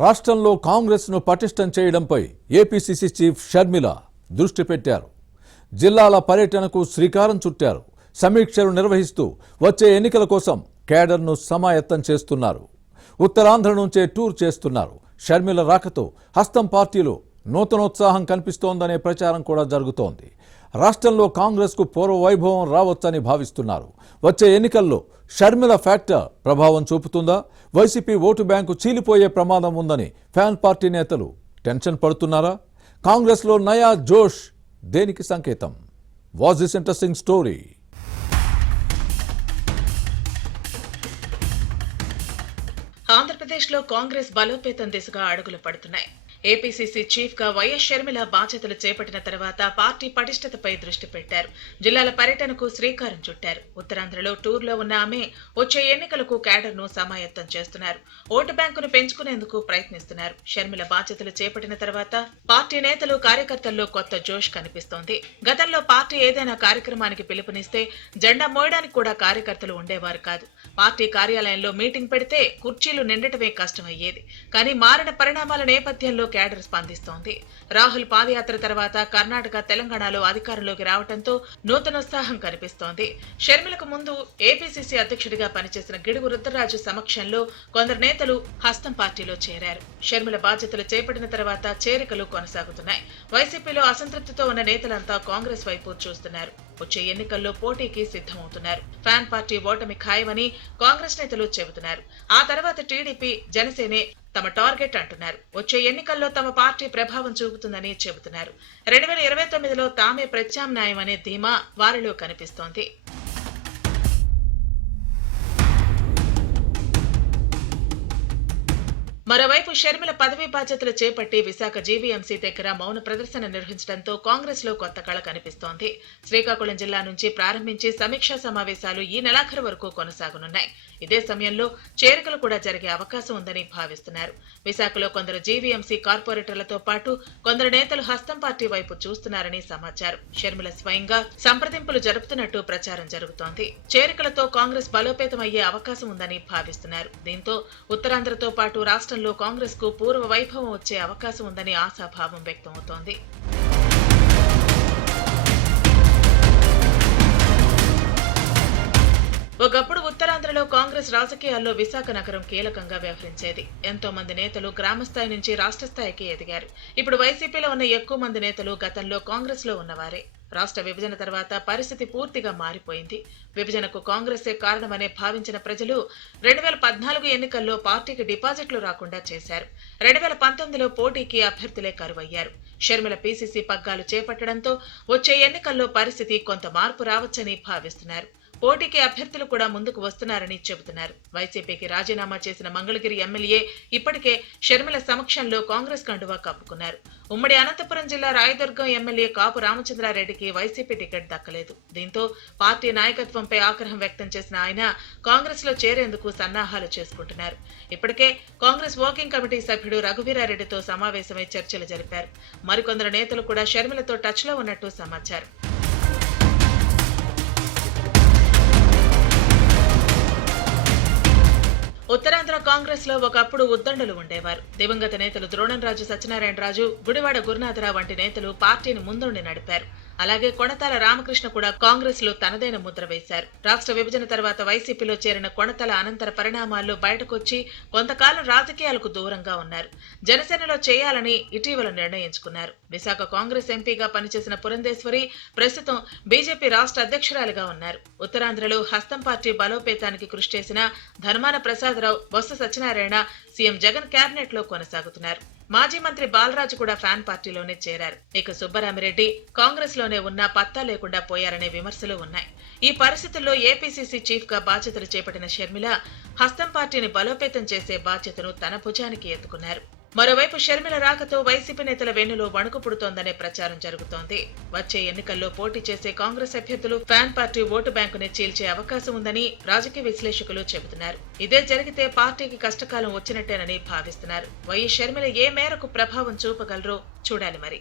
రాష్ట్రంలో కాంగ్రెస్ను పటిష్టం చేయడంపై ఏపీసీసీ చీఫ్ షర్మిల దృష్టి పెట్టారు. జిల్లాల పర్యటనకు శ్రీకారం చుట్టారు. సమీక్షలు నిర్వహిస్తూ వచ్చే ఎన్నికల కోసం కేడర్ను సమాయత్తం చేస్తున్నారు. ఉత్తరాంధ్ర నుంచే టూర్ చేస్తున్నారు. షర్మిల రాకతో హస్తం పార్టీలో నూతనోత్సాహం కనిపిస్తోందనే ప్రచారం కూడా జరుగుతోంది. రాష్ట్రంలో కాంగ్రెస్కు పూర్వ వైభవం రావచ్చని భావిస్తున్నారు. వచ్చే ఎన్నికల్లో షర్మిల ఫ్యాక్టర్ ప్రభావం చూపుతుందా? వైసీపీ ఓటు బ్యాంకు చీలిపోయే ప్రమాదం ఉందని ఫ్యాన్ పార్టీ నేతలు టెన్షన్ పడుతున్నారా? కాంగ్రెస్లో నయా జోష్ దేనికి సంకేతం? Was this interesting story? ఆంధ్రప్రదేశ్లో కాంగ్రెస్ బలోపేతం దిశగా అడుగులు పడుతున్నాయి. ఏపీసీసీ చీఫ్ గా వైఎస్ షర్మిల బాధ్యతలు చేపట్టిన తర్వాత పార్టీ పటిష్టతపై దృష్టి పెట్టారు. జిల్లాల పర్యటనకు శ్రీకారం చుట్టారు. ఉత్తరాంధ్రలో టూర్లో ఉన్న ఆమె వచ్చే ఎన్నికలకు క్యాడర్ను సమాయత్తం చేస్తున్నారు. ఓటు బ్యాంకును పెంచుకునేందుకు ప్రయత్నిస్తున్నారు. షర్మిల బాధ్యతలు చేపట్టిన తర్వాత పార్టీ నేతలు కార్యకర్తల్లో కొత్త జోష్ కనిపిస్తోంది. గతంలో పార్టీ ఏదైనా కార్యక్రమానికి పిలుపునిస్తే జెండా మోయడానికి కూడా కార్యకర్తలు ఉండేవారు కాదు. పార్టీ కార్యాలయంలో మీటింగ్ పెడితే కుర్చీలు నిండటమే కష్టమయ్యేది. కానీ మారిన పరిణామాల నేపథ్యంలో క్యాడర్ స్పందిస్తోంది. రాహుల్ పాదయాత్ర తర్వాత కర్ణాటక, తెలంగాణలో అధికారంలోకి రావడంతో నూతనోత్సాహం కనిపిస్తోంది. షర్మిలకు ముందు ఏపీసీసీ అధ్యక్షుడిగా పనిచేసిన గిడుగు రుద్రరాజు సమక్షంలో కొందరు నేతలు హస్తం పార్టీలో చేరారు. షర్మిల బాధ్యతలు చేపట్టిన తర్వాత చేరికలు కొనసాగుతున్నాయి. వైసీపీలో అసంతృప్తితో ఉన్న నేతలంతా కాంగ్రెస్ వైపు చూస్తున్నారు. వచ్చే ఎన్నికల్లో పోటీకి సిద్ధమవుతున్నారు. ఫ్యాన్ పార్టీ ఓటమి ఖాయమని కాంగ్రెస్ నేతలు చెబుతున్నారు. ఆ తర్వాత టీడీపీ, జనసేనే తమ టార్గెట్ అంటున్నారు. వచ్చే ఎన్నికల్లో తమ పార్టీ ప్రభావం చూపుతుందని చెబుతున్నారు. 2029లో తామే ప్రత్యామ్నాయం అనే ధీమా వారిలో కనిపిస్తోంది. మరోవైపు షర్మిల పదవీ బాధ్యతలు చేపట్టి విశాఖ జీవీఎంసీ దగ్గర మౌన ప్రదర్శన నిర్వహించడంతో కాంగ్రెస్ లో కొత్త కళ కనిపిస్తోంది. శ్రీకాకుళం జిల్లా నుంచి ప్రారంభించి సమీక్షా సమావేశాలు ఈ నెలాఖరు వరకు కొనసాగనున్నాయి. ఇదే సమయంలో చేరికలు కూడా జరిగే అవకాశం ఉందని భావిస్తున్నారు. విశాఖలో కొందరు జీవీఎంసీ కార్పొరేటర్లతో పాటు కొందరు నేతలు హస్తం పార్టీ వైపు చూస్తున్నారని సమాచారం. షర్మిల స్వయంగా సంప్రదింపులు జరుపుతున్నట్టు ప్రచారం జరుగుతోంది. చేరికలతో కాంగ్రెస్ బలోపేతం అయ్యే అవకాశం ఉందని భావిస్తున్నారు. దీంతో ఉత్తరాంధ్రతో పాటు రాష్ట్రంలో కాంగ్రెస్ కు పూర్వ వైభవం వచ్చే అవకాశం ఉందని ఆశాభావం వ్యక్తమవుతోంది. ఒకప్పుడు ఉత్తరాంధ్రలో కాంగ్రెస్ రాజకీయాల్లో విశాఖ నగరం కీలకంగా వ్యవహరించేది. ఎంతో మంది నేతలు గ్రామస్థాయి నుంచి రాష్ట్ర స్థాయికి ఎదిగారు. ఇప్పుడు వైసీపీలో ఉన్న ఎక్కువ మంది నేతలు గతంలో కాంగ్రెస్ లో ఉన్నవారే. రాష్ట్ర విభజన తర్వాత పరిస్థితి పూర్తిగా మారిపోయింది. విభజనకు కాంగ్రెసే కారణమనే భావించిన ప్రజలు 2014 ఎన్నికల్లో పార్టీకి డిపాజిట్లు రాకుండా చేశారు. 2019లో పోటీకి అభ్యర్థులే కరువయ్యారు. షర్మిల పీసీసీ పగ్గాలు చేపట్టడంతో వచ్చే ఎన్నికల్లో పరిస్థితి కొంత మార్పు రావచ్చని భావిస్తున్నారు. పోటీకి అభ్యర్థులు కూడా ముందుకు వస్తున్నారని చెబుతున్నారు. వైసీపీకి రాజీనామా చేసిన మంగళగిరి ఎమ్మెల్యే ఇప్పటికే షర్మిల సమక్షంలో కాంగ్రెస్ కండువా కప్పుకున్నారు. ఉమ్మడి అనంతపురం జిల్లా రాయదుర్గం ఎమ్మెల్యే కాపు రామచంద్రారెడ్డికి వైసీపీ టికెట్ దక్కలేదు. దీంతో పార్టీ నాయకత్వంపై ఆగ్రహం వ్యక్తం చేసిన ఆయన కాంగ్రెస్ లో చేరేందుకు సన్నాహాలు చేసుకుంటున్నారు. ఇప్పటికే కాంగ్రెస్ వర్కింగ్ కమిటీ సభ్యుడు రఘువీరారెడ్డితో సమావేశమై చర్చలు జరిపారు. మరికొందరు నేతలు కూడా షర్మిలతో టచ్ లో ఉన్నట్టు సమాచారం. ఉత్తరాంధ్ర కాంగ్రెస్ లో ఒకప్పుడు ఉద్దండులు ఉండేవారు. దివంగత నేతలు ద్రోణంరాజు సత్యనారాయణరాజు, గుడివాడ గురునాథరావు వంటి నేతలు పార్టీని ముందుండి నడిపారు. అలాగే కొణతాల రామకృష్ణ కూడా కాంగ్రెస్ లో తనదైన ముద్ర వేశారు. రాష్ట్ర విభజన తర్వాత వైసీపీలో చేరిన కొణతాల అనంతర పరిణామాల్లో బయటకొచ్చి కొంతకాలం రాజకీయాలకు దూరంగా ఉన్నారు. జనసేనలో చేయాలని ఇటీవల నిర్ణయించుకున్నారు. విశాఖ కాంగ్రెస్ ఎంపీగా పనిచేసిన పురంధేశ్వరి ప్రస్తుతం బీజేపీ రాష్ట్ర అధ్యక్షురాలిగా ఉన్నారు. ఉత్తరాంధ్రలో హస్తం పార్టీ బలోపేతానికి కృషి చేసిన ధర్మాన ప్రసాదరావు, బొత్స సత్యనారాయణ సీఎం జగన్ కేబినెట్ లో కొనసాగుతున్నారు. మాజీ మంత్రి బాలరాజు కూడా ఫ్యాన్ పార్టీలోనే చేరారు. ఇక సుబ్బరామిరెడ్డి కాంగ్రెస్ లోనే ఉన్నా పత్తా లేకుండా పోయారనే విమర్శలు ఉన్నాయి. ఈ పరిస్థితుల్లో ఏపీసీసీ చీఫ్ గా బాధ్యతలు చేపట్టిన షర్మిల హస్తం పార్టీని బలోపేతం చేసే బాధ్యతను తన భుజానికి ఎత్తుకున్నారు. మరోవైపు షర్మిల రాకతో వైసీపీ నేతల వెన్నులో వణుకు పుడుతోందనే ప్రచారం జరుగుతోంది. వచ్చే ఎన్నికల్లో పోటీ చేసే కాంగ్రెస్ అభ్యర్థులు ఫ్యాన్ పార్టీ ఓటు బ్యాంకుని చీల్చే అవకాశం ఉందని రాజకీయ విశ్లేషకులు చెబుతున్నారు. ఇదే జరిగితే పార్టీకి కష్టకాలం వచ్చినట్టేనని భావిస్తున్నారు. వైఎస్ షర్మిల ఏ మేరకు ప్రభావం చూపగలరో చూడాలి మరి.